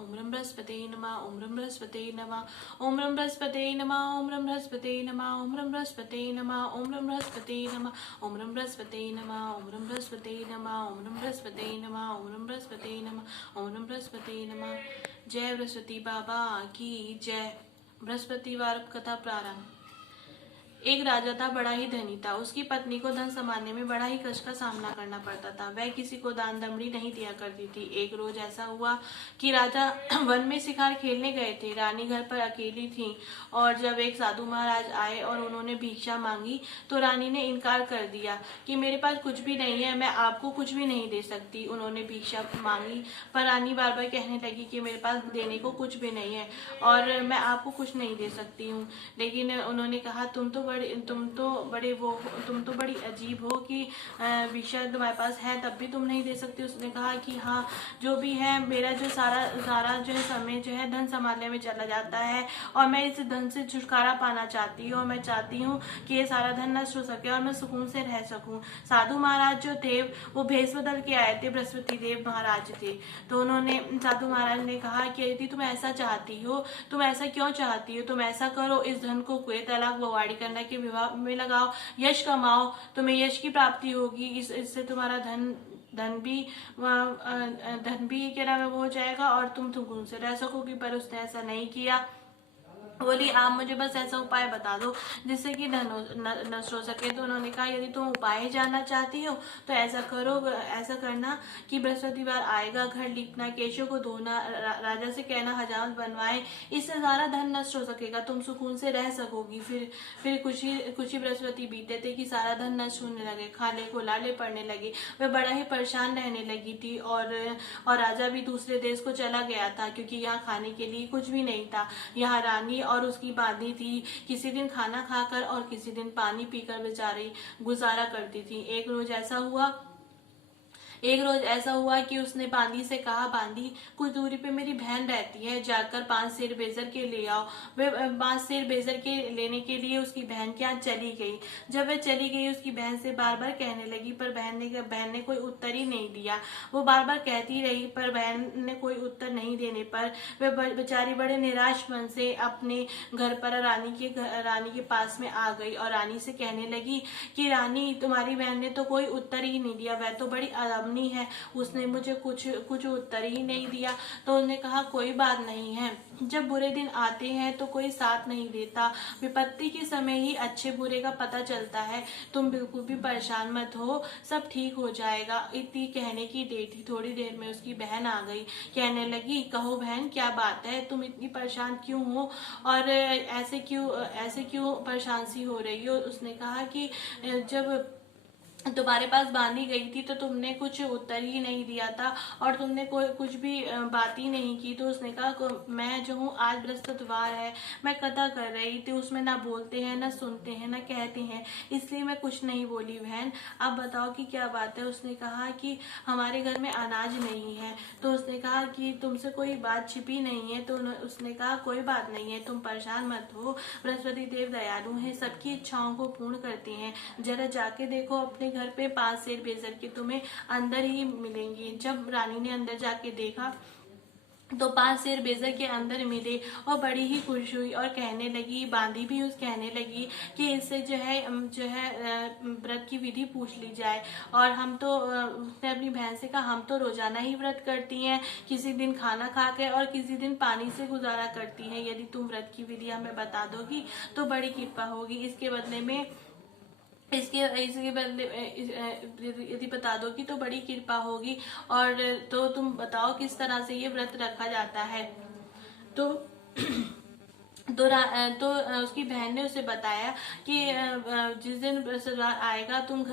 ओम रं बृहस्पते नमः, ओम रं बृहस्पते नमः, ओम रं बृहस्पते नमः, ओम रं बृहस्पते नमः, ओम रं बृहस्पते नमः, ओम रं बृहस्पते नमः, ओम रं बृहस्पते नमः, ओम रं बृहस्पते नमः, ओम रं बृहस्पते नमः, ओम रं बृहस्पते नमः, ओम रं बृहस्पते नमः। जय बृहस्पति बाबा की जय। बृहस्पतिवार कथा प्रारंभ। एक राजा था, बड़ा ही धनी था। उसकी पत्नी को धन संभालने में बड़ा ही कष्ट का सामना करना पड़ता था। वह किसी को दान दमड़ी नहीं दिया करती थी। एक रोज ऐसा हुआ कि राजा वन में शिकार खेलने गए थे। रानी घर पर अकेली थी और जब एक साधु महाराज आए और उन्होंने भिक्षा मांगी तो रानी ने इनकार कर दिया कि मेरे पास कुछ भी नहीं है, मैं आपको कुछ भी नहीं दे सकती। उन्होंने भिक्षा मांगी पर रानी बार बार कहने लगी कि मेरे पास देने को कुछ भी नहीं है और मैं आपको कुछ नहीं दे सकती हूँ। लेकिन उन्होंने कहा तुम तो बड़ी अजीब हो कि भिक्षा तुम्हारे पास है तब भी तुम नहीं दे सकती। उसने कहा कि हाँ, जो भी है, मेरा जो सारा जो है समय जो है धन संभालने में चला जाता है और मैं इस धन से छुटकारा पाना चाहती हूँ और मैं चाहती हूँ कि ये सारा धन नष्ट हो सके और मैं सुकून से रह सकूं। साधु महाराज जो थे वो भेष बदल के आए थे, बृहस्पति देव महाराज थे। तो उन्होंने साधु महाराज ने कहा कि यदि तुम ऐसा चाहती हो, तुम ऐसा क्यों चाहती हो, तुम ऐसा करो, इस धन को कुएं तलाक बवाड़ी करने के विवाह में लगाओ, यश कमाओ, तुम्हें यश की प्राप्ति होगी। इससे तुम्हारा धन भी क्या नाम है वो हो जाएगा और तुम सुकून से रह सकोगी। पर उसने ऐसा नहीं किया। बोली आप मुझे बस ऐसा उपाय बता दो जिससे कि धन नष्ट हो सके। तो उन्होंने कहा यदि तुम उपाय जानना चाहती हो तो ऐसा करो, ऐसा करना कि बृहस्पतिवार आएगा, घर लीपना, केशों को धोना, राजा से कहना हजामत बनवाए, इससे सारा धन नष्ट हो सकेगा, तुम सुकून से रह सकोगी। फिर कुछ ही बृहस्पति बीते थे कि सारा धन नष्ट होने लगे, खाले को लाले पड़ने लगे। वह बड़ा ही परेशान रहने लगी थी और राजा भी दूसरे देश को चला गया था क्योंकि यहाँ खाने के लिए कुछ भी नहीं था। यहाँ रानी और उसकी बांदी थी, किसी दिन खाना खाकर और किसी दिन पानी पीकर बेचारी गुजारा करती थी। एक रोज ऐसा हुआ कि उसने बांदी से कहा, बांदी कुछ दूरी पे मेरी बहन रहती है, जाकर 5 सेर बेजर के ले आओ। वे 5 सेर बेजर के लेने के लिए उसकी बहन के यहाँ चली गई। जब वह चली गई उसकी बहन से बार बार कहने लगी पर बहन ने कोई उत्तर ही नहीं दिया। वो बार बार कहती रही पर बहन ने कोई उत्तर नहीं देने पर वह बेचारी बड़े निराश मन से अपने घर पर रानी के पास में आ गई और रानी से कहने लगी कि रानी, तुम्हारी बहन ने तो कोई उत्तर ही नहीं दिया, वह तो बड़ी है, उसने मुझे कुछ उत्तर ही नहीं दिया। तो उसने कहा कोई बात नहीं है, जब बुरे दिन आते हैं तो कोई साथ नहीं देता, विपत्ति के समय ही अच्छे बुरे का पता चलता है। तुम बिल्कुल भी परेशान मत हो, सब ठीक हो जाएगा। इतनी कहने की देर थी, थोड़ी देर में उसकी बहन आ गई। कहने लगी, कहो बहन क्या बात है, तुम इतनी परेशान क्यों हो और ऐसे क्यों परेशान सी हो रही हो। उसने कहा कि जब तुम्हारे पास बांधी गई थी तो तुमने कुछ उत्तर ही नहीं दिया था और तुमने कुछ भी बात ही नहीं की। तो उसने कहा मैं जो हूँ, आज बृहस्पतिवार है, मैं कथा कर रही थी, उसमें ना बोलते हैं, ना सुनते हैं, ना कहते हैं, इसलिए मैं कुछ नहीं बोली। बहन आप बताओ कि क्या बात है। उसने कहा कि हमारे घर में अनाज नहीं है। तो उसने कहा कि तुमसे कोई बात छिपी नहीं है। तो उसने कहा कोई बात नहीं है, तुम परेशान मत हो, बृहस्पति देव दयालु हैं, सबकी इच्छाओं को पूर्ण करते हैं। जरा जाके देखो अपने घर पे 5 सेर बेजर के तुम्हें अंदर ही मिलेंगी। जब रानी ने अंदर जाके देखा तो 5 सेर बेजर के अंदर मिले और बड़ी ही खुश हुई और कहने लगी, बांदी भी कहने लगी कि इससे जो है व्रत की विधि पूछ ली जाए। और हम तो उसने अपनी बहन से कहा हम तो रोजाना ही व्रत करती हैं, किसी दिन खाना खा के और किसी दिन पानी से गुजारा करती हैं। यदि तुम व्रत की विधि हमें बता दोगी तो बड़ी कृपा होगी। इसके बदले यदि बता दोगी तो बड़ी कृपा होगी। और तो तुम बताओ किस तरह से ये व्रत रखा जाता है। तो तो उसकी बहन ने उसे बताया कि जिस दिन बृहस्पतिवार आएगा तुम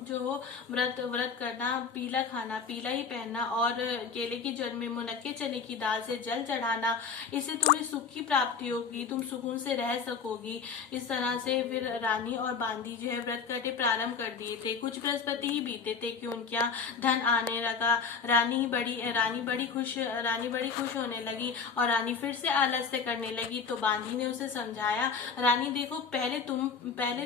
जो हो व्रत करना, पीला खाना, पीला ही पहनना और केले की जड़ में मुनक्के चने की दाल से जल चढ़ाना, इससे तुम्हें सुख की प्राप्ति होगी, तुम सुकून से रह सकोगी। इस तरह से फिर रानी और बांदी जो है व्रत करने प्रारंभ कर दिए थे। कुछ बृहस्पति ही बीते थे कि उनके यहाँ धन आने लगा। रानी बड़ी खुश होने लगी और रानी फिर से आलस्य करने लगी। तो बांदी ने उसे समझाया, रानी देखो, पहले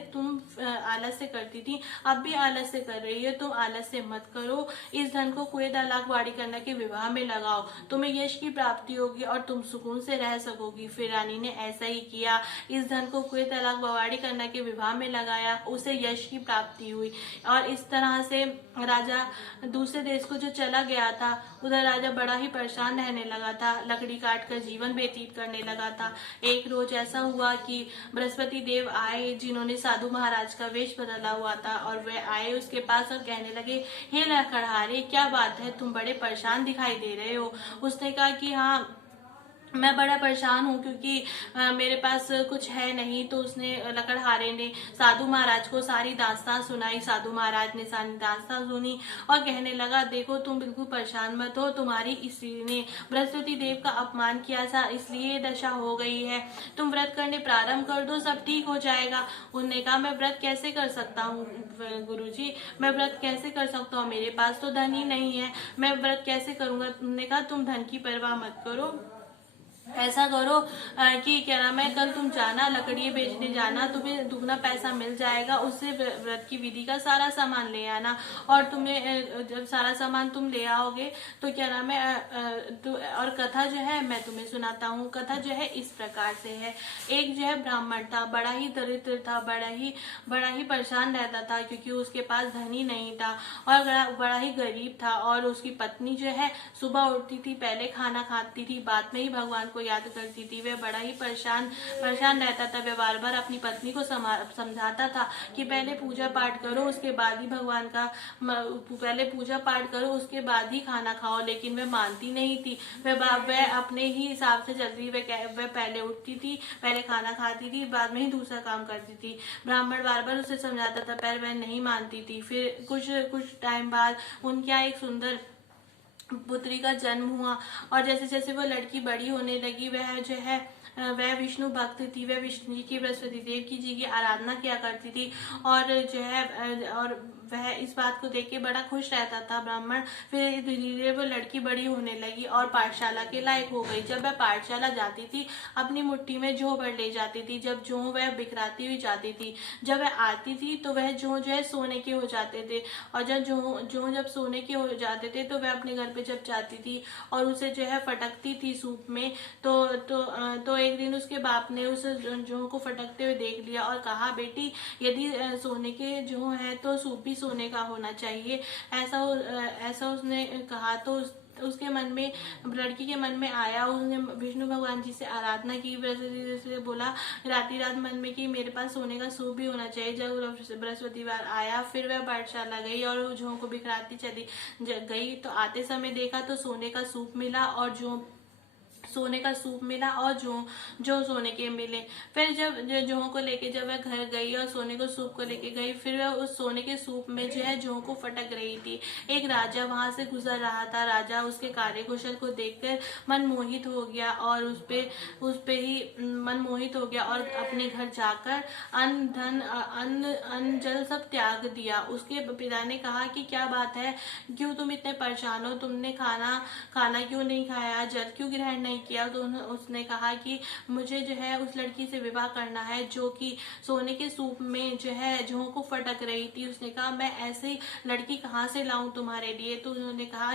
तुम आलस से करती थी, अब भी आलस से कर रही है, तुम आलस से मत करो। इस धन को कुएं तलाक वाड़ी करना के विवाह में लगाओ, तुम्हें यश की प्राप्ति होगी और तुम सुकून से रह सकोगी। फिर रानी ने ऐसा ही किया, इस धन को कुएं तलाक वाड़ी करना के विवाह में लगाया, उसे यश की प्राप्ति हुई। और इस तरह से राजा दूसरे देश को जो चला गया था, उधर राजा बड़ा ही परेशान रहने लगा था, लकड़ी काट कर जीवन व्यतीत करने लगा था। एक रोज ऐसा हुआ कि बृहस्पति देव आए, जिन्होंने साधु महाराज का वेश बदला हुआ था, और वे आए उसके पास और कहने लगे, हे लकड़हारे, क्या बात है, तुम बड़े परेशान दिखाई दे रहे हो। उसने कहा कि हाँ, मैं बड़ा परेशान हूँ, क्योंकि मेरे पास कुछ है नहीं। तो उसने, लकड़हारे ने साधु महाराज को सारी दास्तान सुनाई। साधु महाराज ने सारी दास्तान सुनी और कहने लगा, देखो तुम बिल्कुल परेशान मत हो, तुम्हारी स्त्री ने बृहस्पति देव का अपमान किया था, इसलिए दशा हो गई है, तुम व्रत करने प्रारंभ कर दो, सब ठीक हो जाएगा। उन्होंने कहा, मैं व्रत कैसे कर सकता हूँ गुरुजी, मैं व्रत कैसे कर सकता हूँ, मेरे पास तो धन ही नहीं है, मैं व्रत कैसे करूंगा। उन्होंने कहा, तुम धन की परवाह मत करो, ऐसा करो कि क्या नाम है, कल तुम जाना, लकड़ी बेचने जाना, तुम्हें दुगना पैसा मिल जाएगा, उससे व्रत की विधि का सारा सामान ले आना। और तुम्हें जब सारा सामान तुम ले आओगे तो क्या नाम है, और कथा जो है मैं तुम्हें सुनाता हूँ। कथा जो है इस प्रकार से है। एक जो है ब्राह्मण था, बड़ा ही दरिद्र था, बड़ा ही परेशान रहता था, क्योंकि उसके पास धन ही नहीं था और बड़ा ही गरीब था। और उसकी पत्नी जो है सुबह उठती थी, पहले खाना खाती थी, बाद में ही भगवान को याद करती थी। वह बड़ा ही परेशान रहता था। वह बार बार अपनी पत्नी को समझाता था कि पहले पूजा पाठ करो, उसके बाद ही भगवान का, पहले पूजा पाठ करो, उसके बाद ही खाना खाओ, लेकिन वह मानती नहीं थी। वह अपने ही हिसाब से चलती। वह पहले उठती थी, पहले खाना खाती थी, बाद में ही दूसरा काम करती थी। ब्राह्मण बार बार उसे समझाता था, पर वह नहीं मानती थी। फिर कुछ टाइम बाद उनके यहाँ एक सुंदर पुत्री का जन्म हुआ, और जैसे जैसे वो लड़की बड़ी होने लगी, वह जो है वह विष्णु भक्त थी। वह विष्णु जी की, बृहस्पति देव की जी की आराधना किया करती थी, और जो है और वह इस बात को देख के बड़ा खुश रहता था ब्राह्मण। फिर धीरे धीरे वो लड़की बड़ी होने लगी और पाठशाला के लायक हो गई। जब वह पाठशाला जाती थी, अपनी मुट्ठी में जौ भर ले जाती थी। जब जौ वह बिखराती हुई जाती थी, जब वह आती थी तो वह जौ जो है सोने के हो जाते थे, और जब सोने के हो जाते थे तो वह अपने घर पे जब जाती थी और उसे जो है फटकती थी सूप में, तो एक दिन उसके बाप ने उस जौ को फटकते हुए देख लिया और कहा, बेटी, यदि सोने के जौ है तो सूप भी सोने का होना चाहिए। ऐसा उसने कहा। तो उसके मन में, लड़की के मन में आया। उसने विष्णु भगवान जी से आराधना की, वैसे बोला रात मन में कि मेरे पास सोने का सूप भी होना चाहिए। जब बृहस्पतिवार आया, फिर वह पाठशाला गई और जौ को बिखराती चली गई। तो आते समय देखा तो सोने का सूप मिला, और जो सोने के मिले। फिर जब जौ को लेके जब वह घर गई और सोने को सूप को लेके गई, फिर वह उस सोने के सूप में जो है जौ को फटक रही थी। एक राजा वहां से गुजर रहा था। राजा उसके कार्यकुशल को देखकर मन मोहित हो गया, और उस पे ही मन मोहित हो गया, और अपने घर जाकर अन्न धन अन्न जल सब त्याग दिया। उसके पिता ने कहा कि क्या बात है, क्यों तुम इतने परेशान हो, तुमने खाना क्यों नहीं खाया, जल क्यों ग्रहण नहीं किया। तो उसने कहा कि मुझे जो है उस लड़की से विवाह करना है जो कि सोने के सूप में जो है जौ को फटक रही थी। उसने कहा, मैं ऐसी लड़की कहाँ से लाऊं तुम्हारे लिए। तो उन्होंने कहा